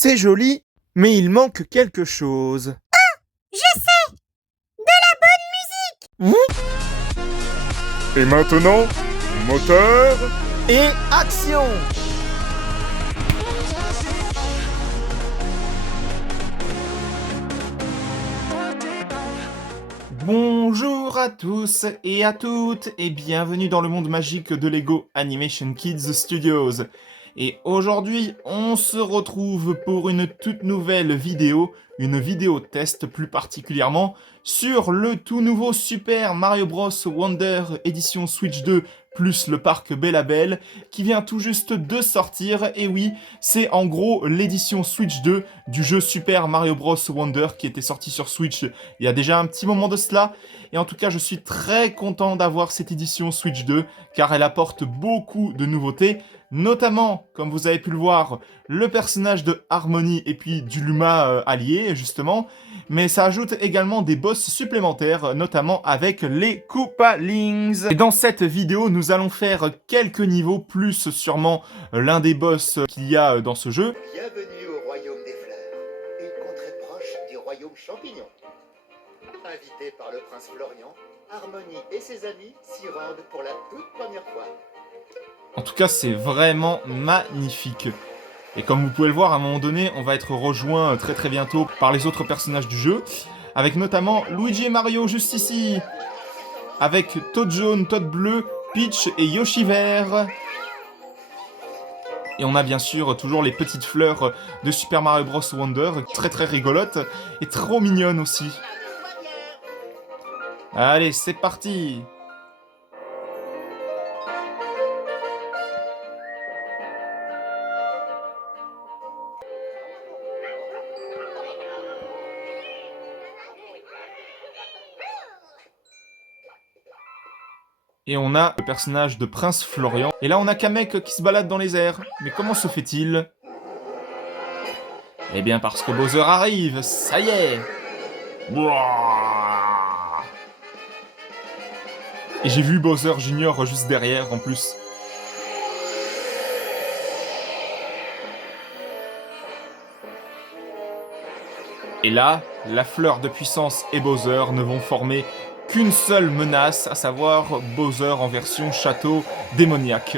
C'est joli, mais il manque quelque chose. Je sais! De la bonne musique! Et maintenant, moteur et action! Bonjour à tous et à toutes et bienvenue dans le monde magique de Lego Animation Kids Studios. Et aujourd'hui, on se retrouve pour une toute nouvelle vidéo, une vidéo test plus particulièrement, sur le tout nouveau Super Mario Bros Wonder édition Switch 2 plus le parc Bellabel qui vient tout juste de sortir. Et oui, c'est en gros l'édition Switch 2 du jeu Super Mario Bros Wonder qui était sorti sur Switch il y a déjà un petit moment de cela. Et en tout cas, je suis très content d'avoir cette édition Switch 2 car elle apporte beaucoup de nouveautés. Notamment, comme vous avez pu le voir, le personnage de Harmony et puis du Luma allié, justement. Mais ça ajoute également des boss supplémentaires, notamment avec les Koopalings. Et dans cette vidéo, nous allons faire quelques niveaux, plus sûrement l'un des boss qu'il y a dans ce jeu. Bienvenue au royaume des fleurs, une contrée proche du royaume champignon. Invité par le prince Florian, Harmony et ses amis s'y rendent pour la toute première fois. En tout cas, c'est vraiment magnifique. Et comme vous pouvez le voir, à un moment donné, on va être rejoint très bientôt par les autres personnages du jeu, avec notamment Luigi et Mario juste ici, avec Toad jaune, Toad bleu, Peach et Yoshi vert. Et on a bien sûr toujours les petites fleurs de Super Mario Bros Wonder, très rigolotes et trop mignonnes aussi. Allez, c'est parti! Et on a le personnage de Prince Florian. Et là, on a Kamek qui se balade dans les airs. Mais comment se fait-il? Eh bien, parce que Bowser arrive, ça y est. Bouah. Et j'ai vu Bowser Junior juste derrière, en plus. Et là, la fleur de puissance et Bowser ne vont former qu'une seule menace, à savoir Bowser en version château démoniaque.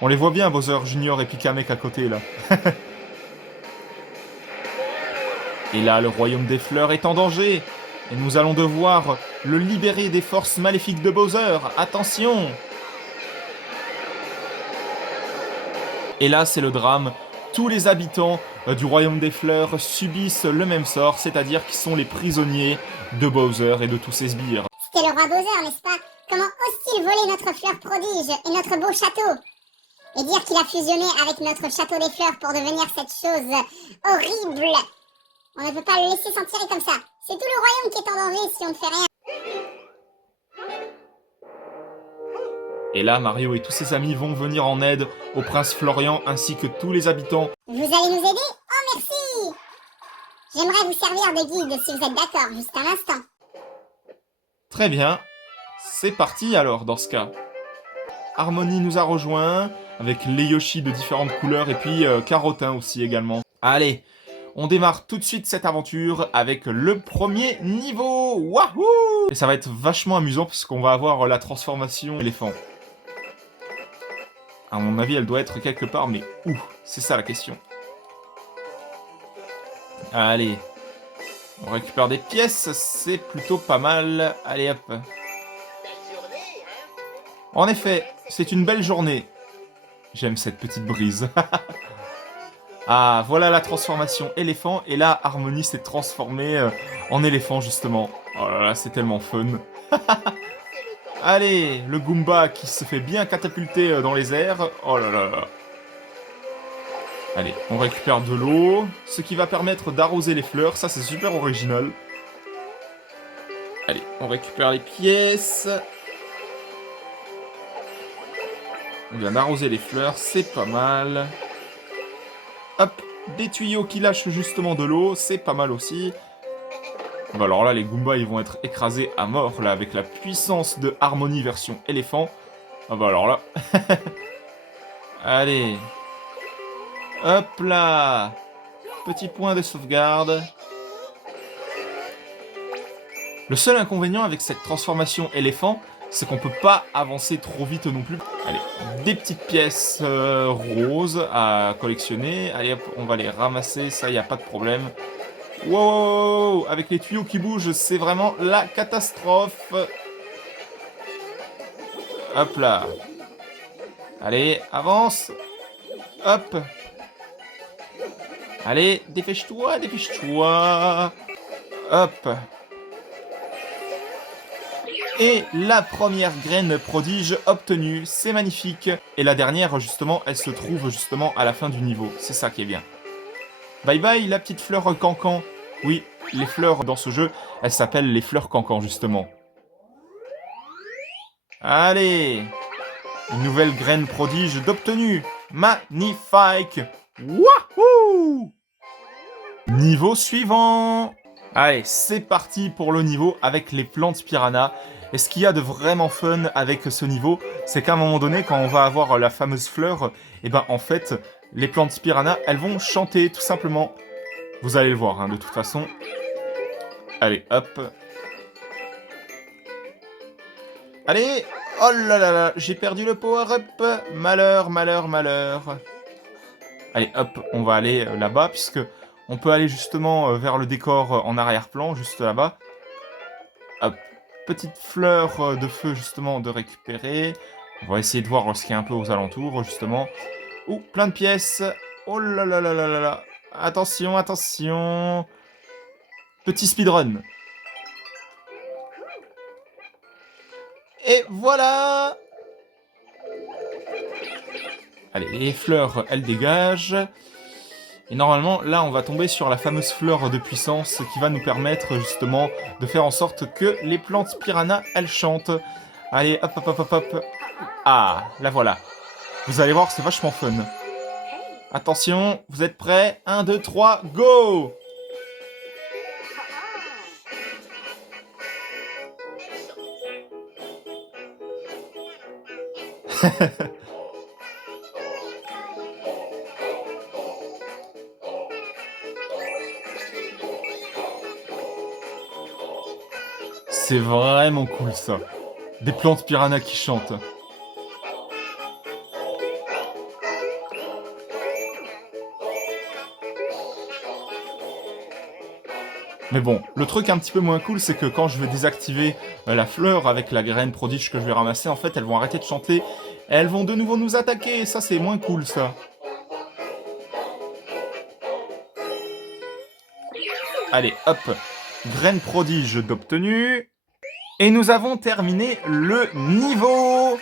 On les voit bien, Bowser Junior et Kamek à côté, là. Et là, le royaume des fleurs est en danger. Et nous allons devoir le libérer des forces maléfiques de Bowser. Attention! Et là, c'est le drame. Tous les habitants du royaume des fleurs subissent le même sort, c'est-à-dire qu'ils sont les prisonniers de Bowser et de tous ses sbires. C'était le roi Bowser, n'est-ce pas? Comment ose-t-il voler notre fleur prodige et notre beau château? Et dire qu'il a fusionné avec notre château des fleurs pour devenir cette chose horrible. On ne peut pas le laisser s'en tirer comme ça. C'est tout le royaume qui est en danger si on ne fait rien. Et là, Mario et tous ses amis vont venir en aide au prince Florian ainsi que tous les habitants. Vous allez nous aider? Oh merci! J'aimerais vous servir de guide si vous êtes d'accord, juste un instant. Très bien, c'est parti alors dans ce cas. Harmony nous a rejoints avec les Yoshi de différentes couleurs et puis Carotin aussi également. Allez, on démarre tout de suite cette aventure avec le premier niveau. Wahoo! Et ça va être vachement amusant parce qu'on va avoir la transformation éléphant. À mon avis, elle doit être quelque part, mais où? C'est ça la question. Allez. On récupère des pièces, c'est plutôt pas mal. Allez hop. En effet, c'est une belle journée. J'aime cette petite brise. Ah, voilà la transformation éléphant. Et là, Harmony s'est transformée en éléphant, justement. Oh là là, c'est tellement fun. Allez, le Goomba qui se fait bien catapulter dans les airs. Oh là là là. Allez, on récupère de l'eau, ce qui va permettre d'arroser les fleurs. Ça, c'est super original. Allez, on récupère les pièces. On vient d'arroser les fleurs, c'est pas mal. Hop, des tuyaux qui lâchent justement de l'eau, c'est pas mal aussi. Bah alors là, les Goombas, ils vont être écrasés à mort, là, avec la puissance de Harmony version éléphant. Ah bah alors là... Allez. Hop là. Petit point de sauvegarde. Le seul inconvénient avec cette transformation éléphant, c'est qu'on peut pas avancer trop vite non plus. Allez, des petites pièces roses à collectionner. Allez hop, on va les ramasser, ça y a pas de problème. Wow, avec les tuyaux qui bougent, c'est vraiment la catastrophe. Hop là. Allez, avance. Hop. Allez, dépêche-toi, dépêche-toi. Hop. Et la première graine prodige obtenue, c'est magnifique. Et la dernière, justement, elle se trouve justement à la fin du niveau. C'est ça qui est bien. Bye bye la petite fleur cancan. Oui, les fleurs dans ce jeu, elles s'appellent les fleurs cancan, justement. Allez. Une nouvelle graine prodige d'obtenue. Magnifique. Wouhou! Niveau suivant. Allez, c'est parti pour le niveau avec les plantes piranha. Et ce qu'il y a de vraiment fun avec ce niveau, c'est qu'à un moment donné, quand on va avoir la fameuse fleur, et ben en fait, les plantes piranha, elles vont chanter tout simplement. Vous allez le voir, hein, de toute façon. Allez, hop. Allez. Oh là là là, j'ai perdu le power-up. Malheur, malheur, malheur. Allez, hop, on va aller là-bas, puisque on peut aller justement vers le décor en arrière-plan, juste là-bas. Hop, petite fleur de feu, justement, de récupérer. On va essayer de voir ce qu'il y a un peu aux alentours, justement. Ouh, plein de pièces. Oh là là là là là là. Attention, attention. Petit speedrun. Et voilà. Allez, les fleurs, elles dégagent. Et normalement, là, on va tomber sur la fameuse fleur de puissance qui va nous permettre, justement, de faire en sorte que les plantes piranha, elles chantent. Allez, hop, hop, hop, hop, hop. Ah, la voilà. Vous allez voir, c'est vachement fun. Attention, vous êtes prêts? 1, 2, 3, go! C'est vraiment cool ça. Des plantes piranha qui chantent. Mais bon, le truc un petit peu moins cool, c'est que quand je vais désactiver la fleur avec la graine prodige que je vais ramasser, en fait, elles vont arrêter de chanter. Et elles vont de nouveau nous attaquer. Ça, c'est moins cool, ça. Allez, hop. Graine prodige d'obtenue. Et nous avons terminé le niveau.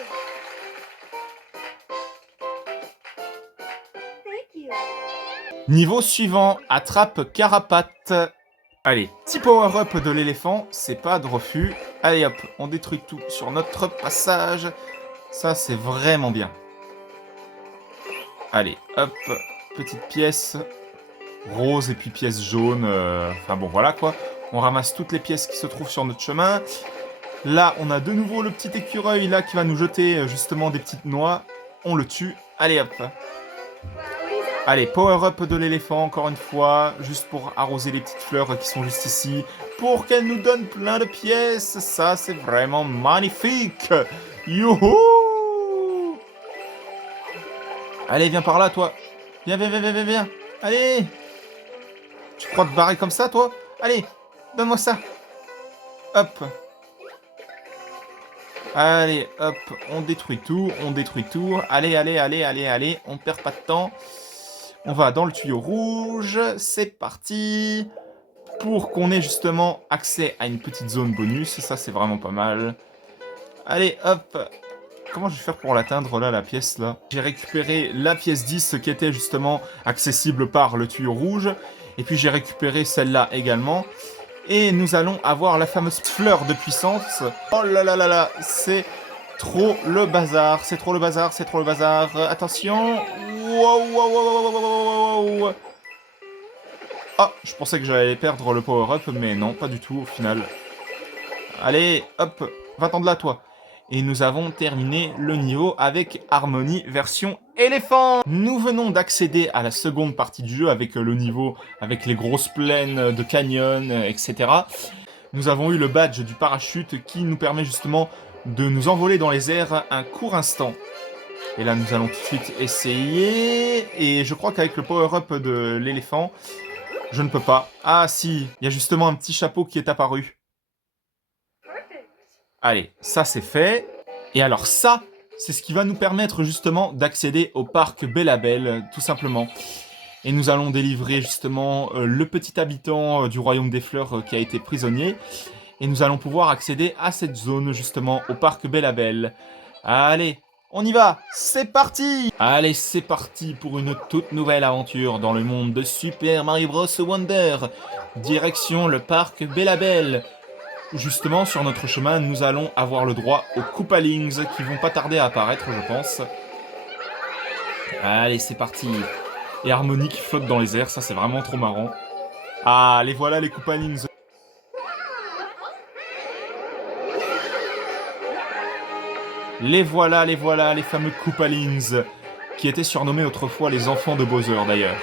Niveau suivant, attrape Carapate. Allez, petit power-up de l'éléphant, c'est pas de refus. Allez hop, on détruit tout sur notre passage. Ça, c'est vraiment bien. Allez, hop, petite pièce rose et puis pièce jaune. Enfin bon, voilà quoi. On ramasse toutes les pièces qui se trouvent sur notre chemin. Là, on a de nouveau le petit écureuil là qui va nous jeter justement des petites noix. On le tue. Allez hop. Allez, power-up de l'éléphant, encore une fois, juste pour arroser les petites fleurs qui sont juste ici, pour qu'elles nous donnent plein de pièces. Ça, c'est vraiment magnifique. Youhou! Allez, viens par là, toi. Viens, viens, viens, viens, viens, viens. Allez. Tu crois te barrer comme ça, toi? Allez, donne-moi ça. Hop. Allez, hop, on détruit tout, on détruit tout. Allez, allez, allez, allez, allez, on perd pas de temps. On va dans le tuyau rouge, c'est parti. Pour qu'on ait justement accès à une petite zone bonus, ça c'est vraiment pas mal. Allez, hop. Comment je vais faire pour l'atteindre là, la pièce là? J'ai récupéré la pièce 10 qui était justement accessible par le tuyau rouge. Et puis j'ai récupéré celle-là également. Et nous allons avoir la fameuse fleur de puissance. Oh là là là là, c'est trop le bazar, c'est trop le bazar, c'est trop le bazar. Attention. Wow, wow, wow, wow, wow, wow. Ah, je pensais que j'allais perdre le power-up, mais non, pas du tout au final. Allez, hop, va-t'en de là, toi. Et nous avons terminé le niveau avec Harmonie version éléphant. Nous venons d'accéder à la seconde partie du jeu avec le niveau, avec les grosses plaines de canyon, etc. Nous avons eu le badge du parachute qui nous permet justement de nous envoler dans les airs un court instant. Et là, nous allons tout de suite essayer. Et je crois qu'avec le power-up de l'éléphant, je ne peux pas. Ah si, il y a justement un petit chapeau qui est apparu. Allez, ça c'est fait. Et alors ça, c'est ce qui va nous permettre justement d'accéder au parc Bellabel, tout simplement. Et nous allons délivrer justement le petit habitant du royaume des fleurs qui a été prisonnier. Et nous allons pouvoir accéder à cette zone justement, au parc Bellabel. Allez, on y va, c'est parti! Allez, c'est parti pour une toute nouvelle aventure dans le monde de Super Mario Bros. Wonder. Direction le parc Bellabel. Justement, sur notre chemin, nous allons avoir le droit aux Koopalings qui vont pas tarder à apparaître, je pense. Allez, c'est parti. Et Harmony qui flotte dans les airs, ça c'est vraiment trop marrant. Ah, les voilà les Koopalings. Les voilà, les fameux Koopalings, qui étaient surnommés autrefois les enfants de Bowser d'ailleurs.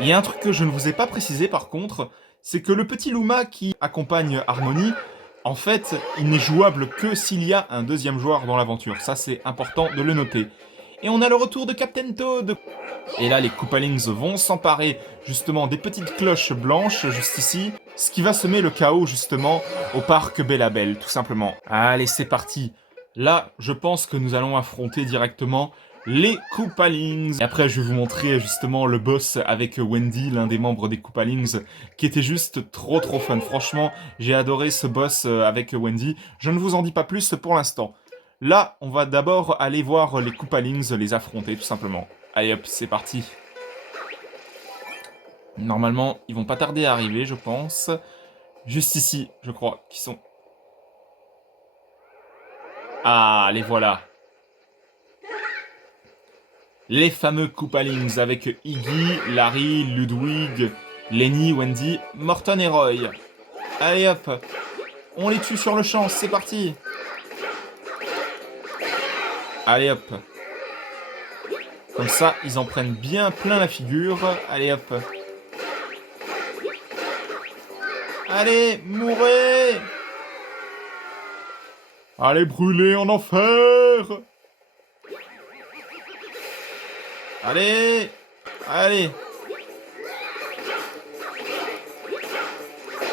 Il y a un truc que je ne vous ai pas précisé par contre, c'est que le petit Luma qui accompagne Harmony, en fait, il n'est jouable que s'il y a un deuxième joueur dans l'aventure. Ça, c'est important de le noter. Et on a le retour de Captain Toad. Et là, les Koopalings vont s'emparer justement des petites cloches blanches juste ici, ce qui va semer le chaos justement au parc Bellabel, tout simplement. Allez, c'est parti. Là, je pense que nous allons affronter directement les Koopalings. Et après, je vais vous montrer justement le boss avec Wendy, l'un des membres des Koopalings, qui était juste trop fun. Franchement, j'ai adoré ce boss avec Wendy. Je ne vous en dis pas plus pour l'instant. Là, on va d'abord aller voir les Koopalings les affronter, tout simplement. Allez hop, c'est parti. Normalement, ils vont pas tarder à arriver, je pense. Juste ici, je crois, qu'ils sont... Ah, les voilà. Les fameux Koopalings avec Iggy, Larry, Ludwig, Lenny, Wendy, Morton et Roy. Allez hop, on les tue sur le champ, c'est parti. Allez hop. Comme ça, ils en prennent bien plein la figure. Allez hop. Allez, mourrez! Allez, brûlez en enfer! Allez! Allez!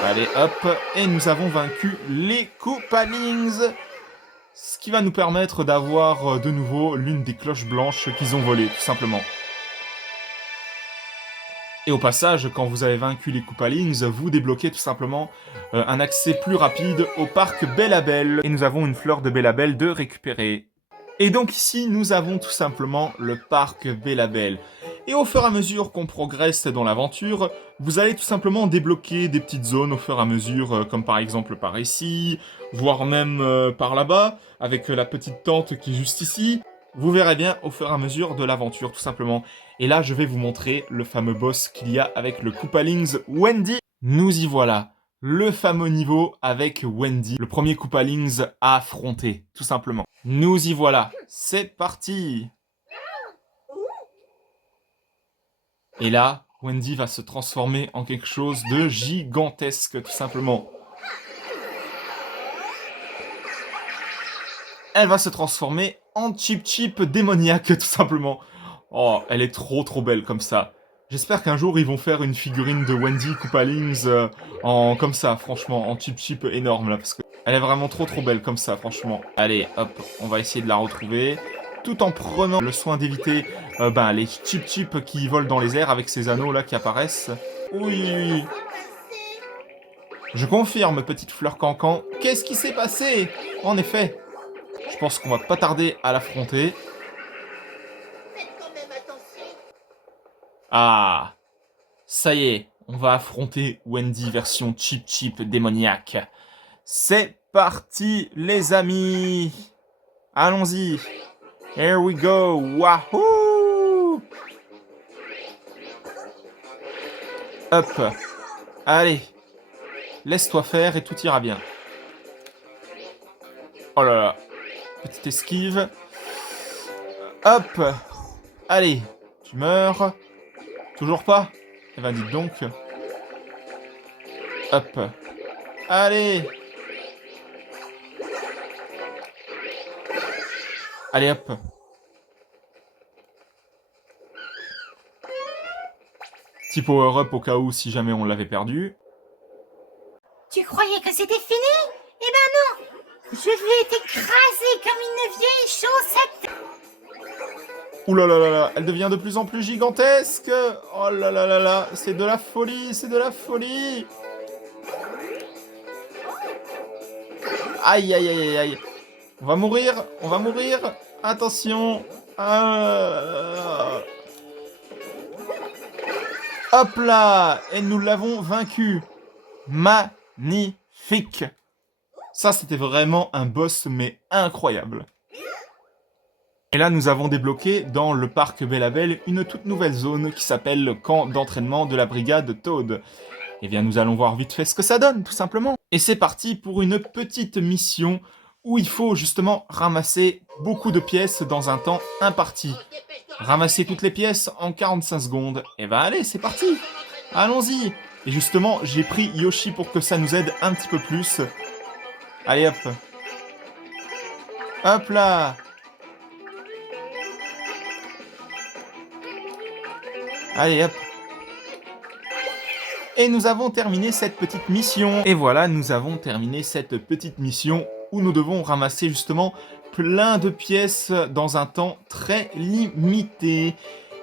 Allez, hop! Et nous avons vaincu les Koopalings! Ce qui va nous permettre d'avoir de nouveau l'une des cloches blanches qu'ils ont volées, tout simplement. Et au passage, quand vous avez vaincu les Koopalings, vous débloquez tout simplement un accès plus rapide au parc Bellabel. Et nous avons une fleur de Bellabel de récupérer. Et donc ici, nous avons tout simplement le parc Bellabel. Et au fur et à mesure qu'on progresse dans l'aventure, vous allez tout simplement débloquer des petites zones au fur et à mesure, comme par exemple par ici, voire même par là-bas, avec la petite tente qui est juste ici. Vous verrez bien au fur et à mesure de l'aventure, tout simplement. Et là, je vais vous montrer le fameux boss qu'il y a avec le Koopalings Wendy. Nous y voilà. Le fameux niveau avec Wendy. Le premier Koopalings à affronter, tout simplement. Nous y voilà. C'est parti. Et là, Wendy va se transformer en quelque chose de gigantesque, tout simplement. Elle va se transformer en Chip Chip démoniaque, tout simplement. Oh, elle est trop belle comme ça. J'espère qu'un jour, ils vont faire une figurine de Wendy Koopalings en comme ça, franchement, en Chip Chip énorme, là, parce que elle est vraiment trop belle comme ça, franchement. Allez, hop, on va essayer de la retrouver, tout en prenant le soin d'éviter les Chip Chip qui volent dans les airs avec ces anneaux, là, qui apparaissent. Oui. Je confirme, petite fleur cancan. Qu'est-ce qui s'est passé? En effet. Je pense qu'on va pas tarder à l'affronter. Ah, ça y est, on va affronter Wendy version Chip Chip démoniaque. C'est parti, les amis. Allons-y. Here we go. Wahoo! Hop. Allez. Laisse-toi faire et tout ira bien. Oh là là. Petite esquive. Hop. Allez, tu meurs. Toujours pas? Eh ben dites donc. Hop. Allez. Allez hop. Petit power-up au cas où si jamais on l'avait perdu. Tu croyais que c'était fini? Eh ben non! Je vais t'écraser comme une vieille chaussette! Ouh là là là là, elle devient de plus en plus gigantesque. Oh là là là là, c'est de la folie, c'est de la folie. Aïe aïe aïe aïe aïe. On va mourir, on va mourir. Attention. Hop là, et nous l'avons vaincu. Magnifique. Ça, c'était vraiment un boss, mais incroyable. Et là, nous avons débloqué dans le parc Bellabel une toute nouvelle zone qui s'appelle le camp d'entraînement de la brigade Toad. Eh bien, nous allons voir vite fait ce que ça donne, tout simplement. Et c'est parti pour une petite mission où il faut justement ramasser beaucoup de pièces dans un temps imparti. Ramasser toutes les pièces en 45 secondes. Et bah allez, c'est parti. Allons-y. Et justement, j'ai pris Yoshi pour que ça nous aide un petit peu plus. Allez hop. Hop là. Allez hop. Et nous avons terminé cette petite mission. Et voilà, nous avons terminé cette petite mission où nous devons ramasser justement plein de pièces dans un temps très limité.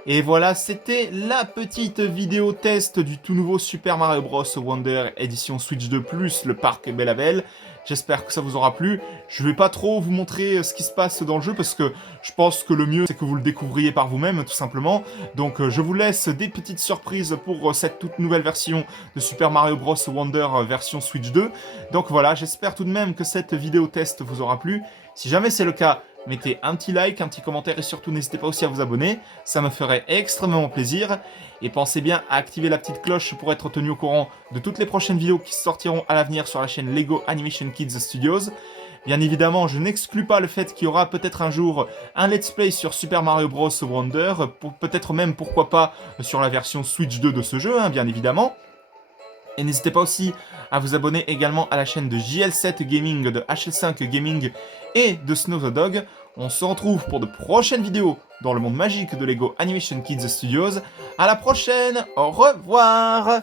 Et voilà, c'était la petite vidéo test du tout nouveau Super Mario Bros. Wonder édition Switch 2 Plus, le parc Bellabel. J'espère que ça vous aura plu. Je vais pas trop vous montrer ce qui se passe dans le jeu parce que je pense que le mieux c'est que vous le découvriez par vous-même tout simplement. Donc je vous laisse des petites surprises pour cette toute nouvelle version de Super Mario Bros. Wonder version Switch 2. Donc voilà, j'espère tout de même que cette vidéo test vous aura plu. Si jamais c'est le cas, mettez un petit like, un petit commentaire et surtout n'hésitez pas aussi à vous abonner. Ça me ferait extrêmement plaisir. Et pensez bien à activer la petite cloche pour être tenu au courant de toutes les prochaines vidéos qui sortiront à l'avenir sur la chaîne Lego Animation Kids Studios. Bien évidemment, je n'exclus pas le fait qu'il y aura peut-être un jour un let's play sur Super Mario Bros. Wonder, peut-être même, pourquoi pas, sur la version Switch 2 de ce jeu, bien évidemment. Et n'hésitez pas aussi à vous abonner également à la chaîne de JL7 Gaming, de HL5 Gaming et de Snow the Dog. On se retrouve pour de prochaines vidéos dans le monde magique de Lego Animation Kids Studios. À la prochaine, au revoir!